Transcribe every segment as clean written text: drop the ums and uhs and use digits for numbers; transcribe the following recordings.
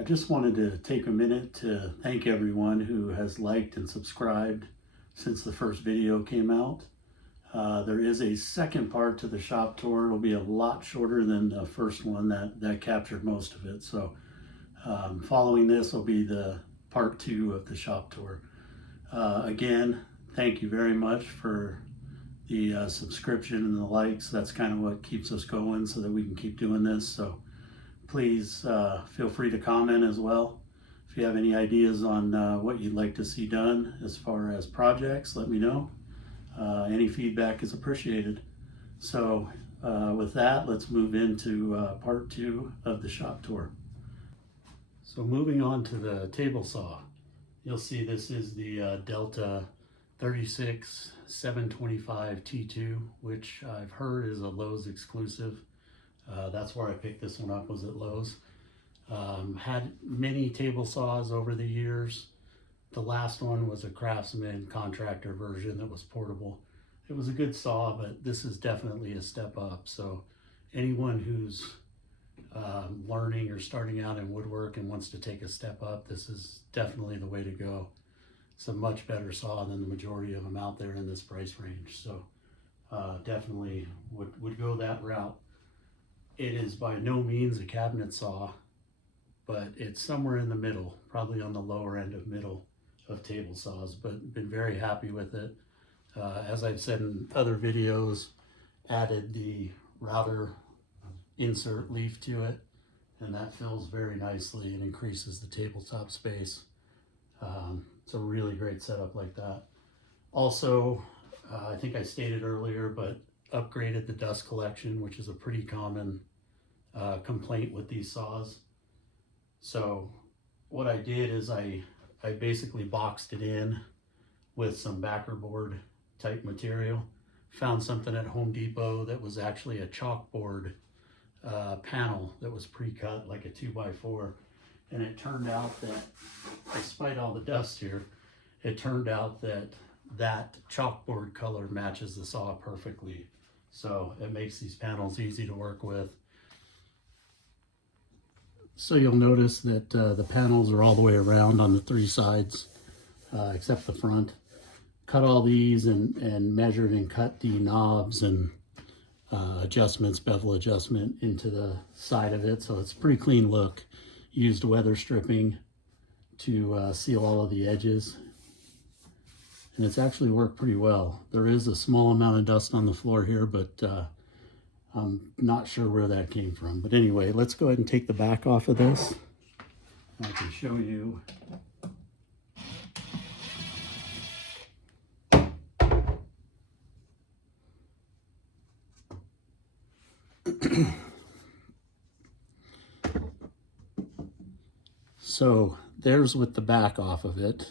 I just wanted to take a minute to thank everyone who has liked and subscribed since the first video came out. There is a second part to the shop tour. It'll be a lot shorter than the first one that captured most of it. So following this will be the part 2 of the shop tour. Again, thank you very much for the subscription and the likes. That's kind of what keeps us going so that we can keep doing this. So please feel free to comment as well. If you have any ideas on what you'd like to see done as far as projects, let me know. Any feedback is appreciated. So with that, let's move into part 2 of the shop tour. So moving on to the table saw, you'll see this is the Delta 36 725 T2, which I've heard is a Lowe's exclusive. That's where I picked this one up, was at Lowe's. Had many table saws over the years. The last one was a Craftsman contractor version that was portable. It was a good saw, but this is definitely a step up. So anyone who's learning or starting out in woodwork and wants to take a step up, this is definitely the way to go. It's a much better saw than the majority of them out there in this price range. So definitely would go that route. It is by no means a cabinet saw, but it's somewhere in the middle, probably on the lower end of middle of table saws, but been very happy with it. As I've said in other videos, added the router insert leaf to it, and that fills very nicely and increases the tabletop space. It's a really great setup like that. Also, I think I stated earlier, but upgraded the dust collection, which is a pretty common complaint with these saws. So what I did is I basically boxed it in with some backer board type material. Found something at Home Depot that was actually a chalkboard panel that was pre-cut, like a 2x4. And it turned out that, despite all the dust here, it turned out that that chalkboard color matches the saw perfectly. So it makes these panels easy to work with. So you'll notice that the panels are all the way around on the 3 sides, except the front. Cut all these and measured and cut the knobs and adjustments, bevel adjustment into the side of it. So it's a pretty clean look. Used weather stripping to seal all of the edges. And it's actually worked pretty well. There is a small amount of dust on the floor here, but I'm not sure where that came from. But anyway, let's go ahead and take the back off of this. I can show you. So there's with the back off of it.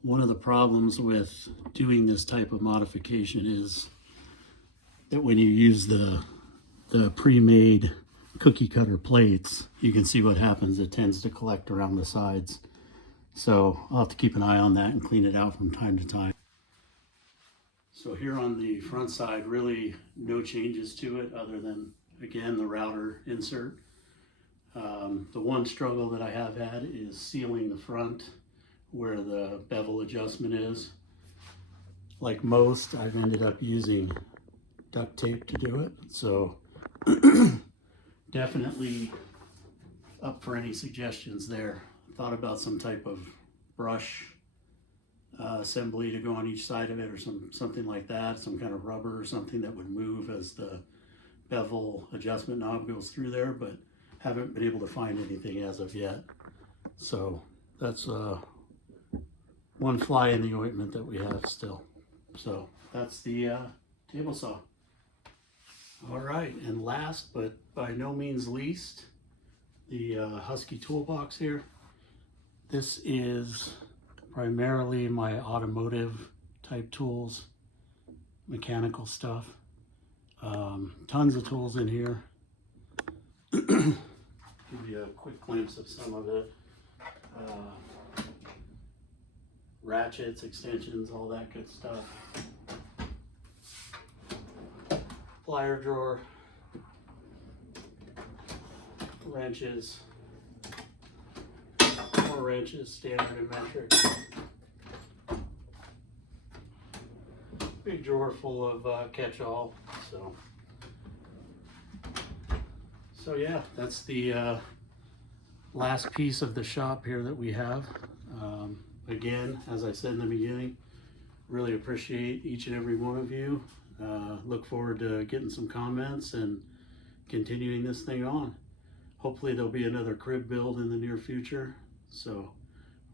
One of the problems with doing this type of modification is that when you use the pre-made cookie cutter plates, you can see what happens. It tends to collect around the sides. So I'll have to keep an eye on that and clean it out from time to time. So here on the front side, really no changes to it other than, again, the router insert. The one struggle that I have had is sealing the front where the bevel adjustment is. Like most, I've ended up using duct tape to do it. So definitely up for any suggestions there. Thought about some type of brush assembly to go on each side of it, or something like that, some kind of rubber or something that would move as the bevel adjustment knob goes through there, but haven't been able to find anything as of yet. So that's one fly in the ointment that we have still. So that's the table saw. All right, and last but by no means least, the Husky toolbox here. This is primarily my automotive type tools, mechanical stuff. Tons of tools in here. Give you a quick glimpse of some of it. Ratchets, extensions, all that good stuff. plier drawer, wrenches, more wrenches, standard and metric. Big drawer full of catch-all. So yeah, that's the last piece of the shop here that we have. Again, as I said in the beginning, really appreciate each and every one of you. Look forward to getting some comments and continuing this thing on. Hopefully there'll be another crib build in the near future. So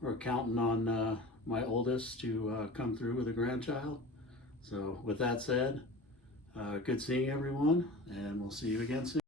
we're counting on my oldest to come through with a grandchild. So with that said, good seeing everyone, and we'll see you again soon.